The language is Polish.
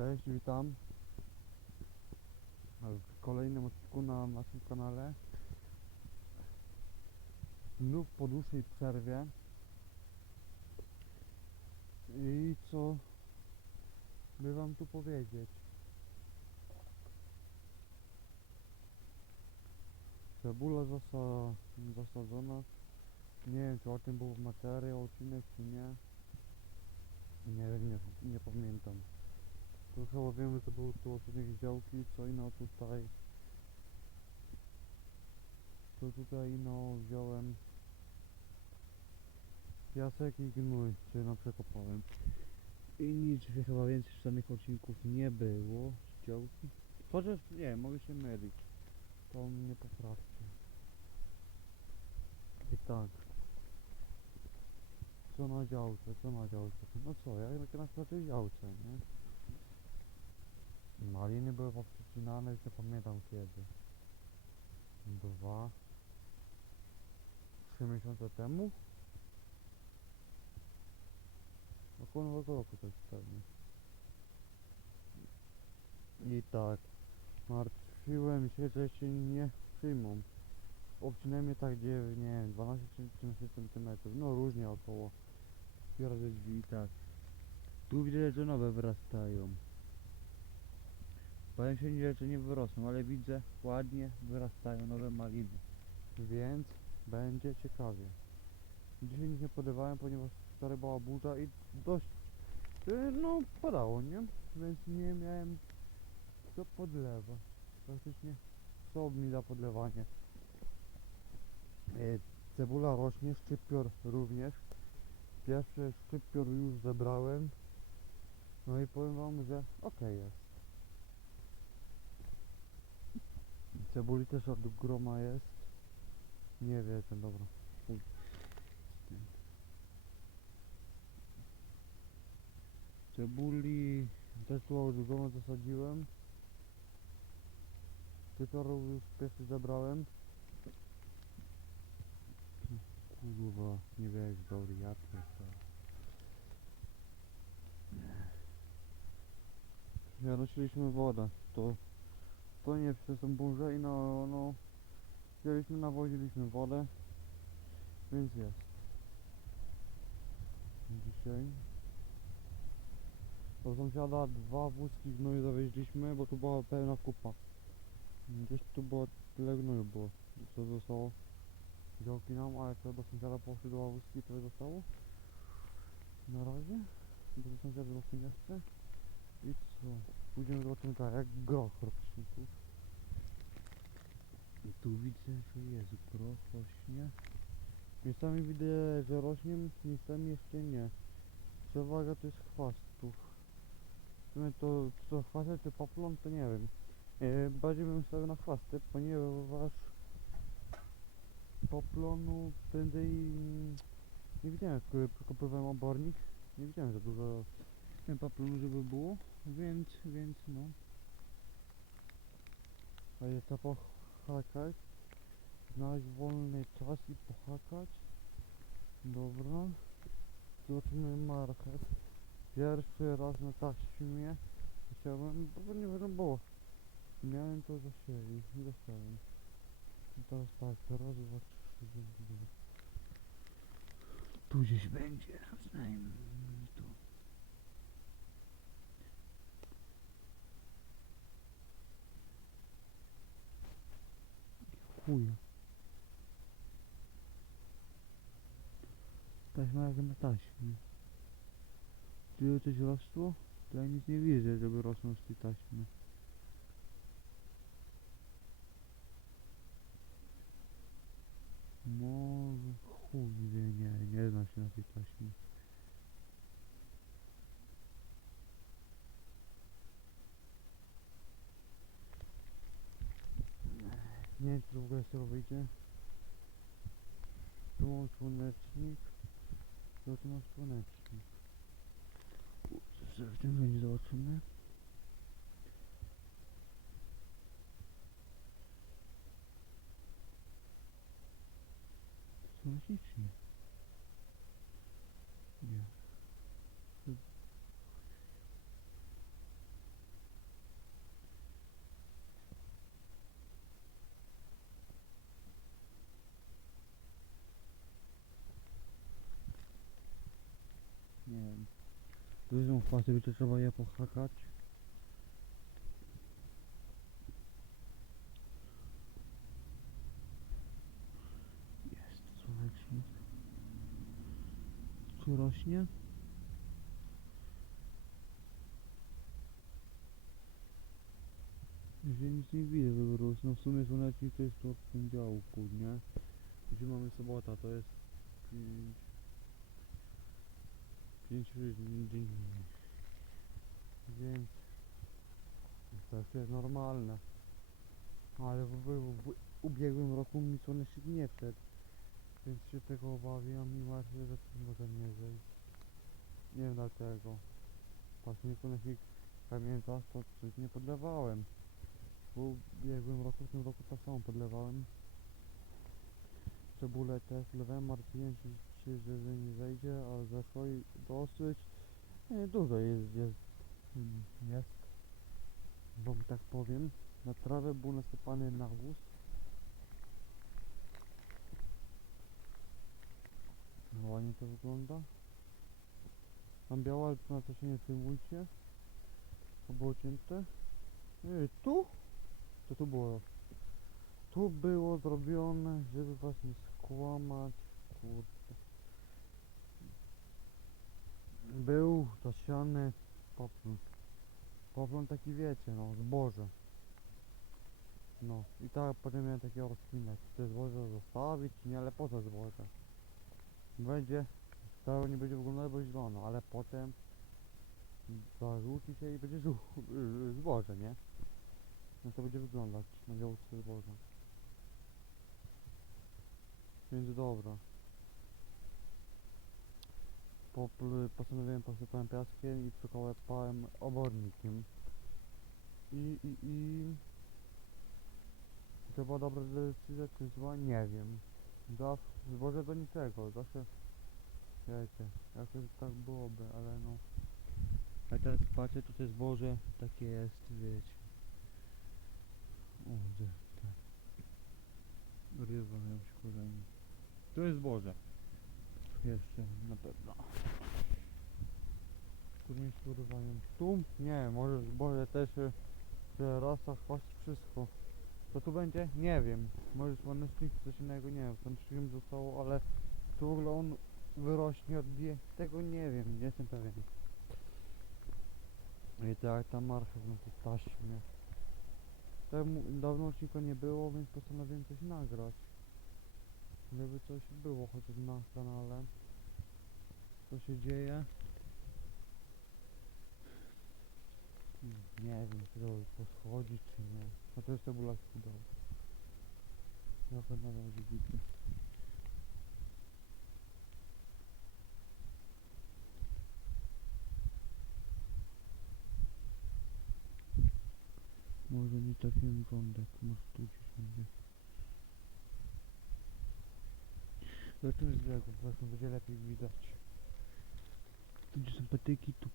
Cześć, witam w kolejnym odcinku na naszym kanale. Znów po dłuższej przerwie. I co by wam tu powiedzieć? Cebula zasa, zasadzona. Nie wiem czy o tym był materiał, odcinek czy nie. Nie wiem, nie, nie pamiętam. To chyba wiemy, że to był tu z działki, co ino tutaj. To tutaj ino wziąłem piasek i gnój, czy no przekopałem. I nic chyba więcej żadnych odcinków nie było z działki. Chociaż nie, mogę się mylić. To mnie poprawcie. I tak. Co na działce, co na działce? No co, jak na każdej działce, nie? Maliny były poprzecinane, już nie pamiętam kiedy. Dwa. Trzy miesiące temu? Około nowego roku to jest pewnie. I tak. Martwiłem się, że się nie przyjmą. Obcinałem je tak gdzie, nie wiem, 12 czy 13 cm. No różnie około. Otwierać drzwi i tak. Tu widzę, że nowe wyrastają. Powiem się że nie wyrosną, ale widzę ładnie wyrastają nowe maliny. Więc będzie ciekawie. Dzisiaj nic nie podawałem, ponieważ wczoraj była burza i dość y, no padało, nie? Więc nie miałem co podlewa. Praktycznie co mi da podlewanie. E, Cebula rośnie, szczypior również. Pierwszy szczypior już zebrałem. No i powiem wam, że okej jest. Cebuli też od groma jest. Nie wiem, dobra. Cebuli też tu od groma zasadziłem. Cytorów już pierwszy zebrałem. Kurwa, nie wiem, dobry, ja pierdolę. Zanosiliśmy wodę, to to nie przez tą burzę i no, no wzięliśmy, nawoziliśmy wodę, więc jest. Dzisiaj do sąsiada dwa wózki gnoju zawieźliśmy, bo tu była pełna kupa. Gdzieś tu było tyle gnoju było, co zostało. Działki nam, ale co do sąsiada poszły dwa wózki, tyle zostało. Na razie, do sąsiada nie chce. I co? Pójdziemy zobaczymy tak, jak groch tu. I tu widzę, że jest groch rośnie. Miejscami widzę, że rośnie, miejscami jeszcze nie. Przewaga to jest chwastów. Sumie to, czy to chwasty, czy poplon, to nie wiem. E, bardziej bym stawiał na chwasty, ponieważ poplonu prędzej nie widziałem, jak przekopywałem obornik. Nie widziałem za dużo poplonu, żeby było, więc, więc no. A jest to pochakać, znaleźć wolny czas i pochakać. Dobra. Zobaczymy marchew. Pierwszy raz na taśmie chciałem, bo nie wiadomo Miałem to zasieli i dostałem. I teraz tak, raz, dwa, trzy, cztery. Tu gdzieś będzie, znajmy tu. Chuja. Taśma jak na taśmie. Czy coś rosło? To ja nic nie widzę, żeby rosnął z tej taśmy. 5 litrów gazu wyjdzie tu mam słonecznik. Tu, tu mam słonecznik. W tym będzie zobaczymy słonecznie Dużą chwatę by to trzeba je pohakać. Jest słonecznik. Tu rośnie? Że nic nie widzę, żeby rósł. No w sumie słonecznik to jest to od poniedziałku, nie? Gdzie mamy sobota, to jest 5 5 dzień. Więc to jest normalne. Ale w, w, w ubiegłym roku mi słonecznik nie wszedł. Więc się tego obawiam i martwię, że to może nie zejść. Nie wiem dlaczego. Właśnie słonecznik pamiętasz, to coś nie podlewałem. W ubiegłym roku, w tym roku tak samo podlewałem. Cebulę też lewem, martwiłem się, się, że że nie zejdzie, ale zeszło i dosyć nie, dużo jest, jest, mm, jest, wam tak powiem. Na trawę był nasypany nawóz. No ładnie to wygląda. Tam biała, ale na to się nie przejmujcie. To było cięte. Ej, tu? To tu było. Tu było zrobione, żeby was nie skłamać. Kurde. Był zasiany poplon. Poplon taki wiecie, no, zboże. No i tak potem miałem takiego rozkminać, czy zboże zostawić, nie, ale po co zboże? Będzie, to nie będzie wyglądało bo zielono, ale potem zarzuci się i będzie zboże, nie? No to będzie wyglądać na działce zboża. Więc dobra. Popl postanowiłem posypałem piaskiem i przykopałem obornikiem. I, i, i... Czy to była dobra decyzja, czy zła? Nie wiem. Zawsze, zboże do niczego, zawsze... Wiecie, jakoś tak byłoby, ale no... A teraz patrzę, tutaj zboże takie jest, wiecie. O, gdzie tak. Się korzenie. To jest zboże. Jeszcze na pewno. Kurieństwo rywają. Tu? Nie, może zboże też y, przerasta, chwaść wszystko. Co tu będzie? Nie wiem. Może słonecznik coś innego, nie wiem. Słonecznikiem zostało, ale w ogóle on wyrośnie, odbije? Tego nie wiem, nie jestem pewien. I tak, ta marchew na tej taśmie. Tak mu- dawno odcinka nie było, więc postanowiłem coś nagrać. Żeby coś było chociaż na kanale. Co się dzieje? Nie wiem, czy to poschodzi, czy nie. A to jest cebula skudowa. Trochę na razie widzę. Może nie trafiłem rządek, może tu gdzieś będzie. Zobaczymy z brzegu, zobaczmy, będzie lepiej widać. Tu gdzie są patyki, tu